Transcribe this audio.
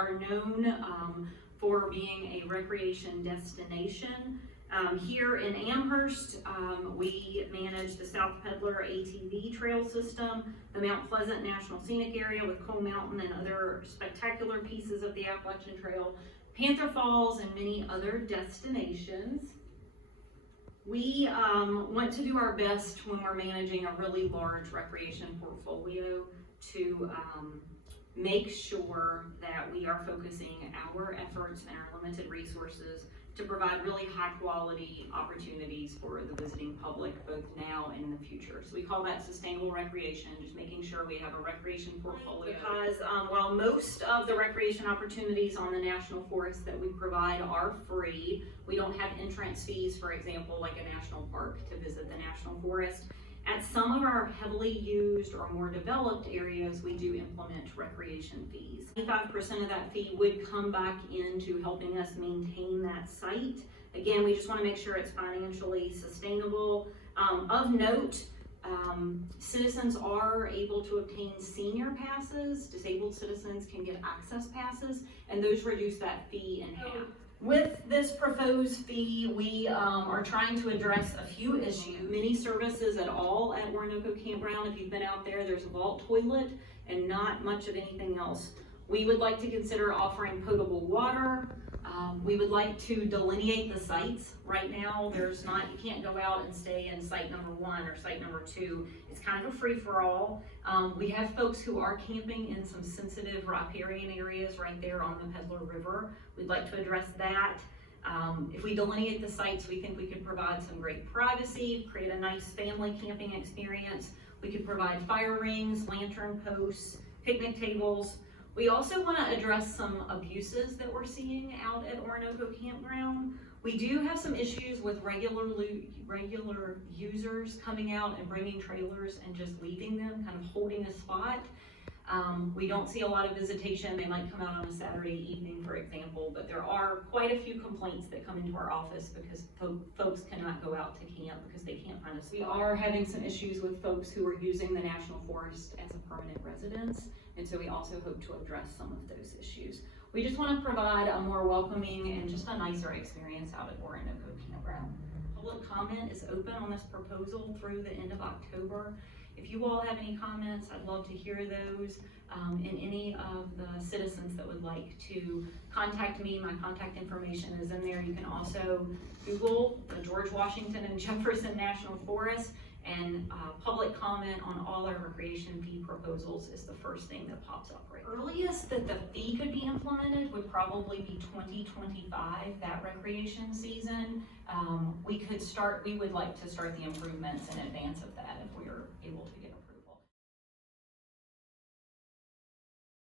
are known for being a recreation destination. Here in Amherst, we manage the South Peddler ATV trail system, the Mount Pleasant National Scenic Area with Coal Mountain and other spectacular pieces of the Appalachian Trail, Panther Falls, and many other destinations. We want to do our best when we're managing a really large recreation portfolio to make sure that we are focusing our efforts and our limited resources to provide really high quality opportunities for the visiting public, both now and in the future. So we call that sustainable recreation, just making sure we have a recreation portfolio. Because while most of the recreation opportunities on the national forest that we provide are free, we don't have entrance fees, for example, like a national park to visit the national forest. At some of our heavily used or more developed areas, we do implement recreation fees. 25% of that fee would come back into helping us maintain that site. Again, we just want to make sure it's financially sustainable. Of note, citizens are able to obtain senior passes. Disabled citizens can get access passes, and those reduce that fee in half. With this proposed fee, we are trying to address a few issues. Many services at all at Oronoco Campground. If you've been out there, there's a vault toilet and not much of anything else. We would like to consider offering potable water. We would like to delineate the sites. Right now, you can't go out and stay in site number 1 or site number 2. It's kind of a free-for-all. We have folks who are camping in some sensitive riparian areas right there on the Peddler River. We'd like to address that. If we delineate the sites, we think we could provide some great privacy, create a nice family camping experience. We could provide fire rings, lantern posts, picnic tables. We also want to address some abuses that we're seeing out at Oronoco Campground. We do have some issues with regular users coming out and bringing trailers and just leaving them, kind of holding a spot. We don't see a lot of visitation. They might come out on a Saturday evening, for example, but there are quite a few complaints that come into our office because folks cannot go out to camp because they can't find a spot. We are having some issues with folks who are using the National Forest as a permanent residence, and so we also hope to address some of those issues. We just want to provide a more welcoming and just a nicer experience out at Oronoco Campground. Public comment is open on this proposal through the end of October. If you all have any comments, I'd love to hear those, and any of the citizens that would like to contact me, my contact information is in there. You can also Google the George Washington and Jefferson National Forest, and public comment on all our recreation fee proposals is the first thing that pops up right now. Earliest that the fee could be implemented would probably be 2025, that recreation season. We would like to start the improvements in advance of that if we are able to get